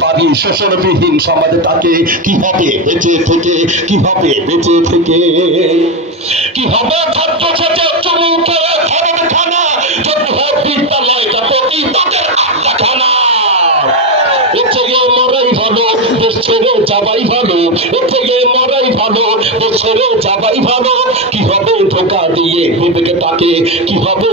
পারি, শোষণবিহীন সমাজে তাকে কি হবে? বেঁচে থেকে কি হবে? বেঁচে থেকে কি হবে? ছাত্র ছাত্র মরাই দেশ যাবাই ভালো থেকে মরাই ভালো ভালো। কি হবে দিয়ে বিবেকে তাকে, কি হবে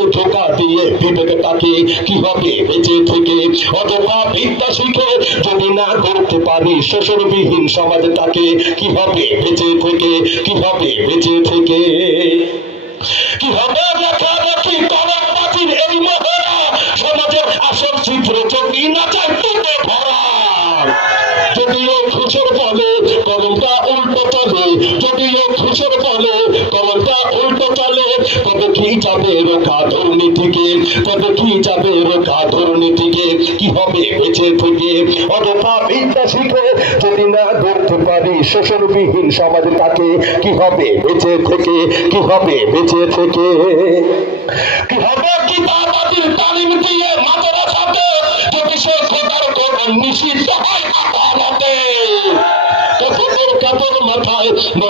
দিয়ে বিবেকে তাকে, কি হবে বেঁচে থেকে? অথবা বিদ্যা শিখে যদি না করতে পারি শোষণবিহীন সমাজে তাকে, কি হবে বেঁচে থেকে? কি হবে বেঁচে থেকে? কি হবে এই সমাজের আসল চিত্র যদি না চাই খুচর বলে কলমটা উল্টো চলে। যদিও খুচর বলে কলমটা উল্টো চলে, কবে কি যাবে রোখা দুর্নীতিকে কবে কি যাবে রোখা দুর্নীতিকে কি হবে বেঁচে থেকে? অযথা বিদ্যা শিখে যদি না ধরতে পারি শোষণবিহীন সমাজে তাকে, কি হবে বেঁচে থেকে? কি হবে বেঁচে থেকে? কি হবে কি বাতিল তালিম দিয়ে মাদ্রাসাতে? যদি সে খোদার কোরআন নিষিদ্ধ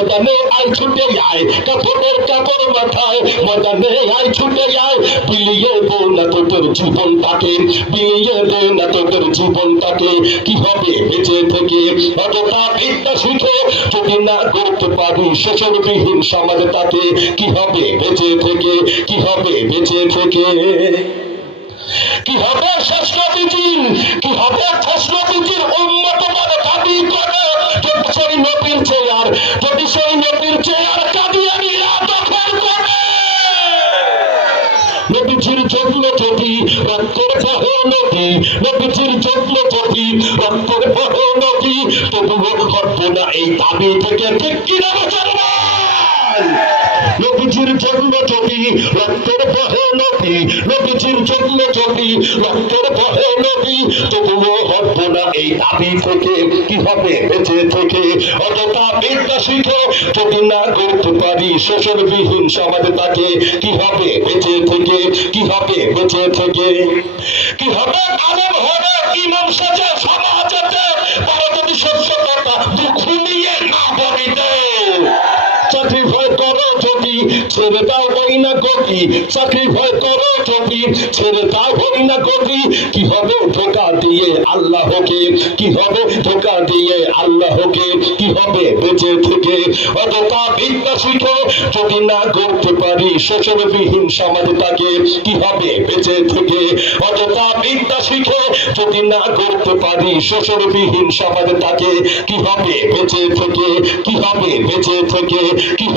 ময়দানে আয় ছুটে যায় কাপড়ের কাপড় মাথায় ময়দানে আয় ছুটে যায় বিলিয়ে দে না তোদের জীবনটাকে বিলিয়ে দে না তোদের জীবনটাকে কি হবে বেঁচে থেকে? অযথা বিদ্যা শিখে যদি না করতে পারি শোষণবিহীন সমাজ তাকে, কি হবে বেঁচে থেকে? কি হবে বেঁচে থেকে? কি হবে শেষ যদি সেই নবীর চেয়ার কাদিয়ানিরা দখল করে। নবীজির যত্ন যদি রক্তের বহ নদী, নবীজির যত্ন যদি রক্তের বহ নদী, তবুও করব না এই দাবি থেকে ঠিক কিনা মুসলমান নবীজির জন্য যদি, রক্তের বহে নদী নবীজির জন্য যদি, রক্তের বহে নদী, তবুও হব না এই দাবি থেকে। কি হবে বেঁচে থেকে? অযথা বিদ্যা শিখে যদি না করতে পারি, শোষণবিহীন সমাজে তাকে কি হবে বেঁচে থেকে? কি হবে বেঁচে থেকে? কি হবে আলেম হবে ইমাম সাজে যদি, ছেড়ে দাও হই না গতি? চাকরি ভয় করো যদি, ছেড়ে দাও হই না গতি? কি হবে ধোকা দিয়ে আল্লাহকে? কি হবে ধোকা দিয়ে আল্লাহকে? কি হবে বেঁচে থেকে? অযথা বিদ্যা শিখে যদি না করতে পারি শোষণবিহীন সমাজ তাকে কি হবে বেঁচে থেকে? অযথা বিদ্যা শিখে যদি না করতে পারি শোষণবিহীন সমাজ তাকে কি হবে বেঁচে থেকে? কি হবে বেঁচে থেকে? কি